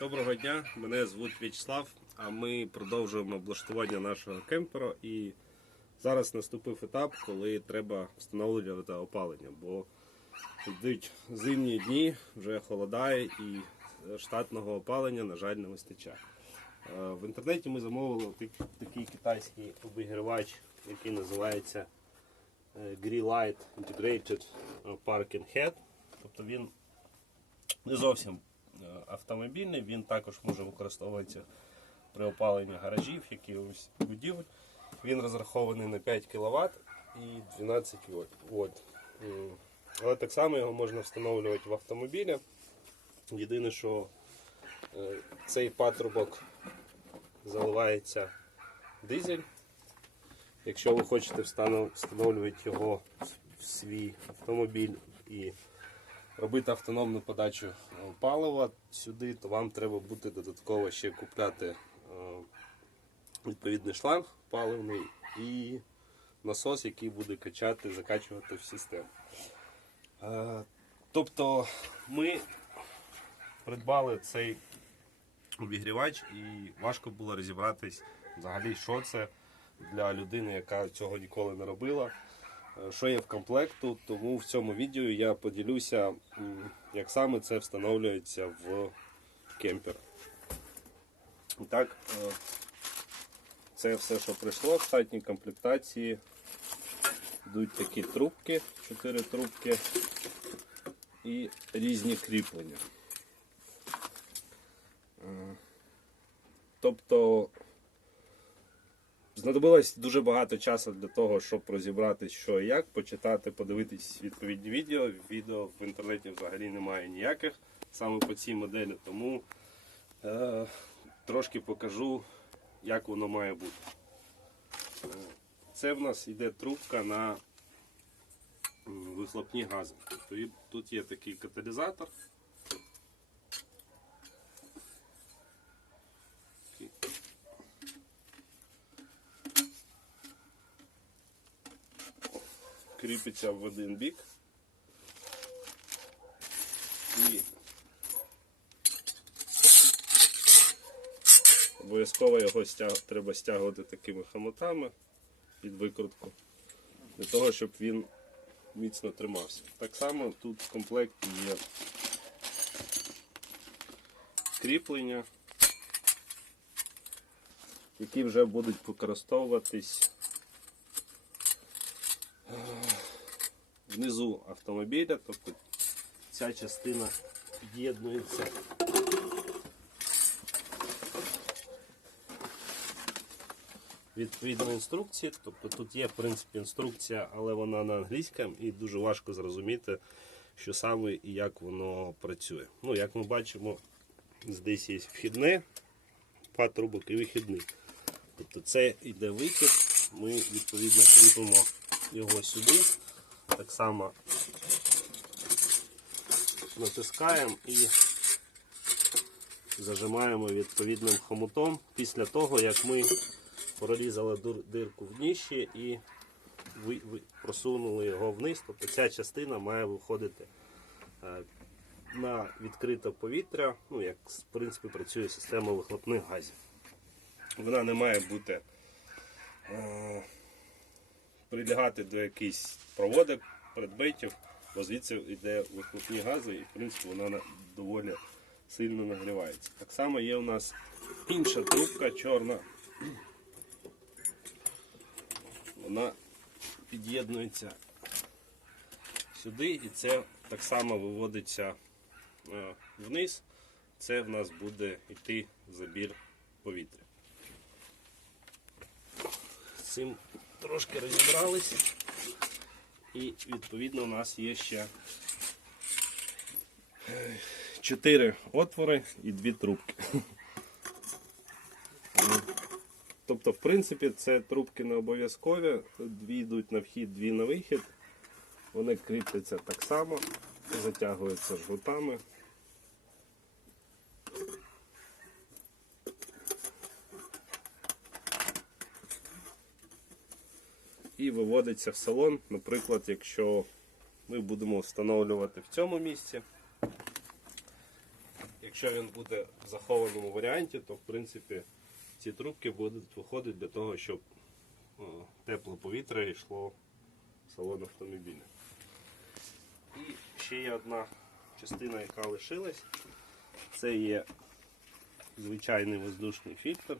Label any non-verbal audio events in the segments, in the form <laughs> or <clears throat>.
Доброго дня, мене звуть В'ячеслав, а ми продовжуємо облаштування нашого кемпера. І зараз наступив етап, коли треба встановлювати опалення, бо йдуть зимні дні, вже холодає і штатного опалення, на жаль, не вистачає. Е, В інтернеті ми замовили такий китайський обігрівач, який називається е, Integrated Parking Head. Тобто він не зовсім автомобільний, він також може використовуватися при опаленні гаражів, якихось будівель. Він розрахований на 5 кВт і 12 Вт. Але так само його можна встановлювати в автомобілі. Єдине, що е, цей патрубок заливається дизель. Якщо ви хочете встановлювати його в свій автомобіль і робити автономну подачу е, палива сюди, то вам треба буде додатково ще купляти е, відповідний шланг паливний і насос, який буде качати, закачувати в систему. Е, Тобто ми придбали цей обігрівач і важко було розібратись взагалі, що це для людини, яка цього ніколи не робила. Е, Що є в комплекту, тому в цьому відео я поділюся, як саме це встановлюється в кемпер. І Так, е, це все, що прийшло в штатній комплектації. Йдуть такі трубки, 4 трубки і різні кріплення. Е, Тобто Знадобилось дуже багато часу для того, щоб розібратись, що і як, почитати, подивитись відповідні відео. Відео в інтернеті взагалі немає ніяких саме по цій моделі, тому е, трошки покажу, як воно має бути. Е, Це в нас йде трубка на вихлопні гази. Тобто тут є такий каталізатор. Кріпиться в один бік. І обов'язково його стяг... треба стягувати такими хомутами під викрутку, для того, щоб він міцно тримався. Так само тут в комплекті є кріплення, які вже будуть використовуватись внизу автомобіля, тобто ця частина під'єднується. Відповідно інструкції, тобто тут є в принципі інструкція, але вона на англійському і дуже важко зрозуміти, що саме і як воно працює. Ну, як ми бачимо, здесь є вхідне, патрубок і вихідний. Тобто це йде вихід, ми відповідно кріпимо його сюди. Так само натискаємо і зажимаємо відповідним хомутом після того, як ми прорізали дирку в дніщі і просунули його вниз. Тобто ця частина має виходити е, на відкрите повітря, ну як в принципі працює система вихлопних газів. Вона не має бути е, прилягати до якихось проводок, предметів, бо звідси йде вихлопні гази і в принципі вона доволі сильно нагрівається. Так само є у нас інша трубка чорна. Вона під'єднується сюди і це так само виводиться е, вниз. Це в нас буде йти забір повітря. Цим трошки розібралися. І відповідно у нас є ще е, чотири отвори і дві трубки. Тобто, в принципі, це трубки не обов'язкові. Дві йдуть на вхід, дві на вихід. Вони кріпляться так само, затягуються жгутами. Виводиться в салон. Наприклад, якщо ми будемо встановлювати в цьому місці, якщо якщо він буде в захованому варіанті, то в принципі ці трубки будуть виходити для того, щоб е, тепле повітря йшло в салон автомобіля. І ще є одна частина, яка лишилась. Це є звичайний воздушний фільтр.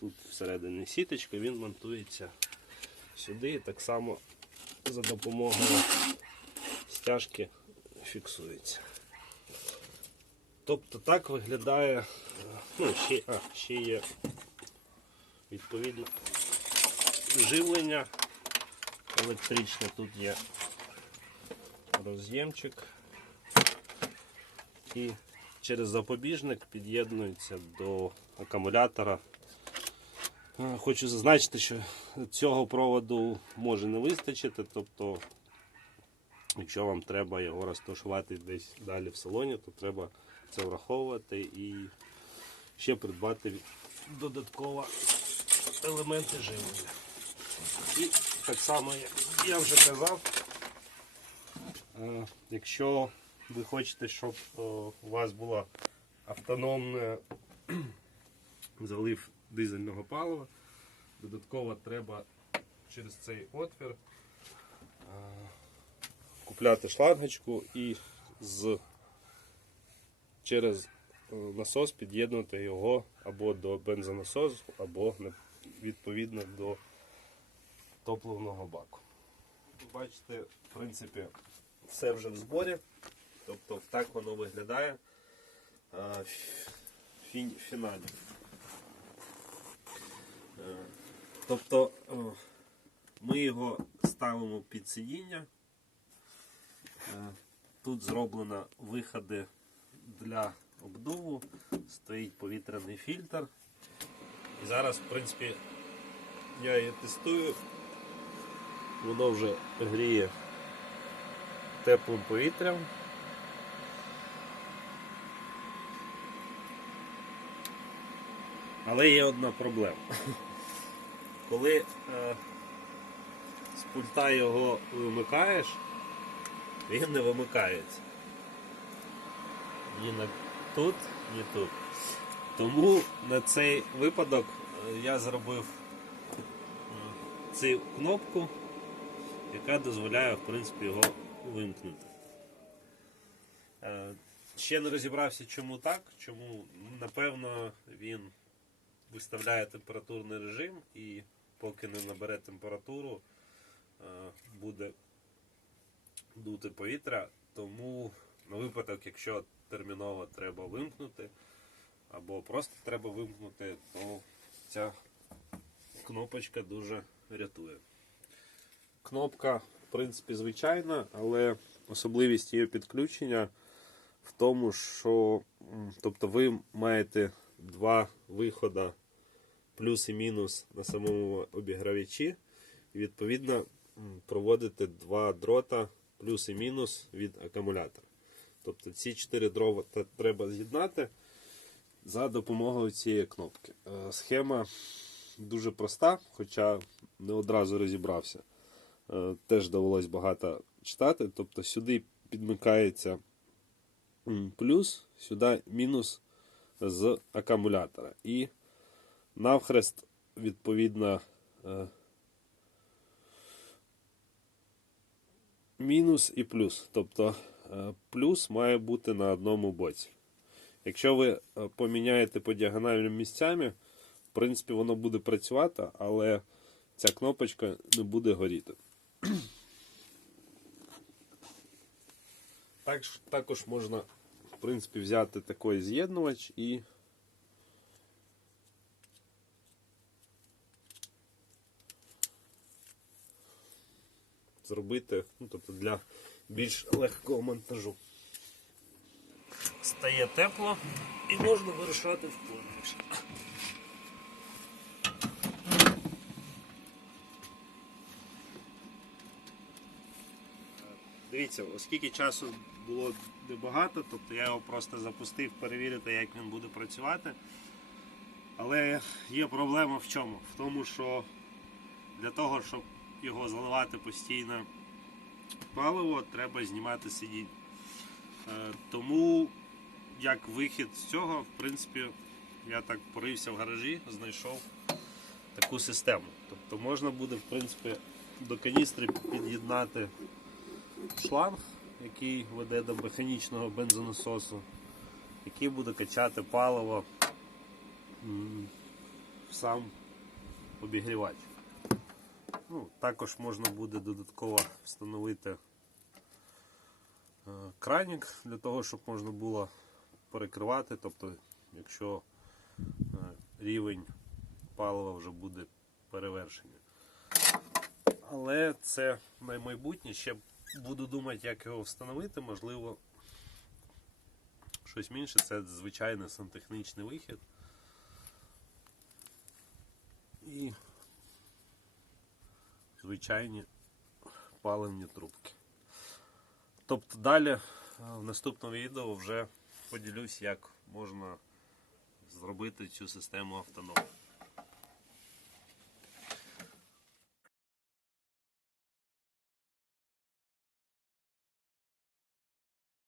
Тут всередині сіточка, він монтується сюди і так само за допомогою стяжки фіксується. Тобто так виглядає, е, ну, ще, а, ще є відповідно живлення електричне. Тут є роз'ємчик і через запобіжник під'єднується до акумулятора. Е, Хочу зазначити, що цього проводу може не вистачити, тобто, якщо вам треба його розташувати десь далі в салоні, то треба це враховувати і ще придбати додатково елементи живлення. І так само, як я вже казав, е, якщо ви хочете, щоб е, у вас була автономна <clears throat> залив дизельного палива, додатково треба через цей отвір е, купляти шлангочку і з, через е, насос під'єднувати його або до бензонасосу, або відповідно до топливного баку. Бачите, в принципі, все вже в зборі. Тобто так воно виглядає а, в фін- фіналі. Е, Тобто е, ми його ставимо під сидіння. Е, Тут зроблено виходи для обдуву, стоїть повітряний фільтр. І зараз, в принципі, я її тестую. Воно вже гріє теплим повітрям. Але є одна проблема. <laughs> Коли е, з пульта його вимикаєш, він не вимикається. Ні на тут, ні тут. Тому на цей випадок е, я зробив цю кнопку, яка дозволяє в принципі його вимкнути. Е, Ще не розібрався, чому так. Чому, напевно, він виставляє температурний режим і поки не набере температуру, е, буде дути повітря. Тому на випадок, якщо терміново треба вимкнути, або просто треба вимкнути, то ця кнопочка дуже рятує. Кнопка, в принципі, звичайна, але особливість її підключення в тому, що тобто ви маєте два виходи плюс і мінус на самому обігравачі, і відповідно м, проводите два дрота плюс і мінус від акумулятора. Тобто ці чотири дрота треба з'єднати за допомогою цієї кнопки. Е, Схема дуже проста, хоча не одразу розібрався. Е, Теж довелось багато читати. Тобто сюди підмикається плюс, сюди мінус з акумулятора. І навхрест, відповідно, е, мінус і плюс. Тобто е, плюс має бути на одному боці. Якщо ви е, поміняєте по діагональним місцями, в принципі, воно буде працювати, але ця кнопочка не буде горіти. Так, також можна, в принципі, взяти такий з'єднувач і зробити, ну, тобто для більш легкого монтажу. Стає тепло і можна вирушати в подорож. Дивіться, оскільки часу було небагато, тобто я його просто запустив перевірити, як він буде працювати. Але є проблема в чому? В тому, що для того, щоб його заливати постійно паливо, треба знімати сидіння. Е, Тому як вихід з цього, в принципі, я так порився в гаражі, знайшов таку систему. Тобто можна буде, в принципі, до каністри під'єднати шланг, який веде до механічного бензонасосу, який буде качати паливо в сам обігрівач. Ну, також можна буде додатково встановити е, кранік для того, щоб можна було перекривати. Тобто, якщо е, рівень палива вже буде перевершений. Але це на майбутнє. Ще буду думати, як його встановити. Можливо, щось інше. Це звичайний сантехнічний вихід. І звичайні паливні трубки. Тобто далі е, в наступному відео вже поділюсь, як можна зробити цю систему автономно.